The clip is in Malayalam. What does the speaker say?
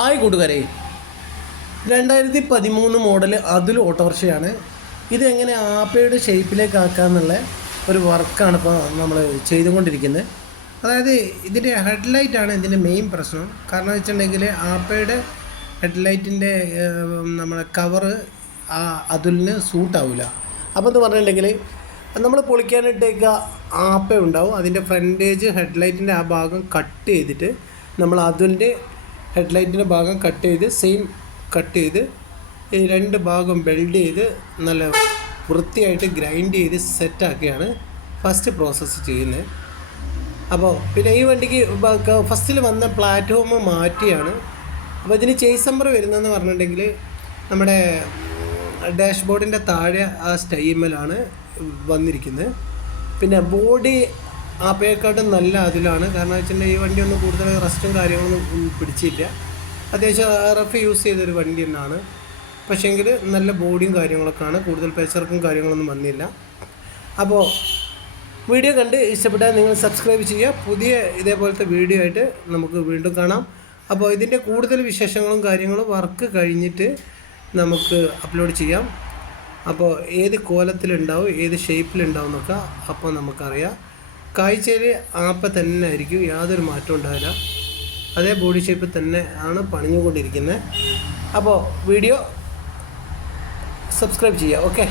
ഹായ് കൂട്ടുകാരെ. രണ്ടായിരത്തി പതിമൂന്ന് മോഡൽ അതിൽ ഓട്ടോറിക്ഷയാണ്. എങ്ങനെ ആപ്പയുടെ ഷേപ്പിലേക്ക് ആക്കാന്നുള്ള ഒരു വർക്കാണ് ഇപ്പോൾ നമ്മൾ ചെയ്തുകൊണ്ടിരിക്കുന്നത്. അതായത് ഇതിന്റെ ഹെഡ്ലൈറ്റാണ് ഇതിന്റെ മെയിൻ പ്രശ്നം. കാരണം വെച്ചിട്ടുണ്ടെങ്കിൽ ആപ്പയുടെ ഹെഡ്ലൈറ്റിന്റെ നമ്മളെ കവറ് ആ അതുലിന് സൂട്ടാവില്ല അപ്പോൾ എന്ന് പറഞ്ഞിട്ടുണ്ടെങ്കിൽ നമ്മൾ പൊളിക്കാനിട്ടേക്ക ആപ്പ ഉണ്ടാവും. അതിന്റെ ഫ്രണ്ടേജ് ഹെഡ്ലൈറ്റിന്റെ ആ ഭാഗം കട്ട് ചെയ്തിട്ട് നമ്മൾ അതുലിന്റെ ഹെഡ്ലൈറ്റിന്റെ ഭാഗം കട്ട് ചെയ്ത് സെയിം കട്ട് ചെയ്ത് ഈ രണ്ട് ഭാഗം ബെൽഡ് ചെയ്ത് നല്ല വൃത്തിയായിട്ട് ഗ്രൈൻഡ് ചെയ്ത് സെറ്റാക്കിയാണ് ഫസ്റ്റ് പ്രോസസ്സ് ചെയ്യുന്നത്. അപ്പോൾ പിന്നെ ഈ വണ്ടിക്ക് ഫസ്റ്റിൽ വന്ന പ്ലാറ്റ്ഫോം മാറ്റിയാണ്. അപ്പോൾ ഇതിന് ചേസ് നമ്പർ വരുന്നതെന്ന് പറഞ്ഞിട്ടുണ്ടെങ്കിൽ നമ്മുടെ ഡാഷ്ബോർഡിന്റെ താഴെ ആ സ്റ്റൈമലാണ് വന്നിരിക്കുന്നത്. പിന്നെ ബോഡി ആപ്പയെക്കാട്ടും നല്ല അതിലാണ്. കാരണം വെച്ചിട്ടുണ്ടെങ്കിൽ ഈ വണ്ടി ഒന്നും കൂടുതൽ റെസ്റ്റും കാര്യങ്ങളൊന്നും പിടിച്ചില്ല. അത്യാവശ്യം റഫ് യൂസ് ചെയ്തൊരു വണ്ടി തന്നെയാണ്. പക്ഷേങ്കിൽ നല്ല ബോഡിയും കാര്യങ്ങളൊക്കെ ആണ് കൂടുതൽ പേച്ചർക്കും കാര്യങ്ങളൊന്നും വന്നില്ല. അപ്പോൾ വീഡിയോ കണ്ട് ഇഷ്ടപ്പെട്ടാൽ നിങ്ങൾ സബ്സ്ക്രൈബ് ചെയ്യുക. പുതിയ ഇതേപോലത്തെ വീഡിയോ ആയിട്ട് നമുക്ക് വീണ്ടും കാണാം. അപ്പോൾ ഇതിന്റെ കൂടുതൽ വിശേഷങ്ങളും കാര്യങ്ങളും വർക്ക് കഴിഞ്ഞിട്ട് നമുക്ക് അപ്ലോഡ് ചെയ്യാം. അപ്പോൾ ഏത് കോലത്തിലുണ്ടാവും ഏത് ഷേപ്പിലുണ്ടാവും എന്നൊക്കെ അപ്പോൾ നമുക്കറിയാം. കാഴ്ചയിൽ ആപ്പ തന്നെ ആയിരിക്കും യാതൊരു മാറ്റവും ഉണ്ടാവില്ല. അതേ ബോഡി ഷേപ്പ് തന്നെ ആണ് പണിഞ്ഞുകൊണ്ടിരിക്കുന്നത്. അപ്പോൾ വീഡിയോ സബ്സ്ക്രൈബ് ചെയ്യുക ഓക്കെ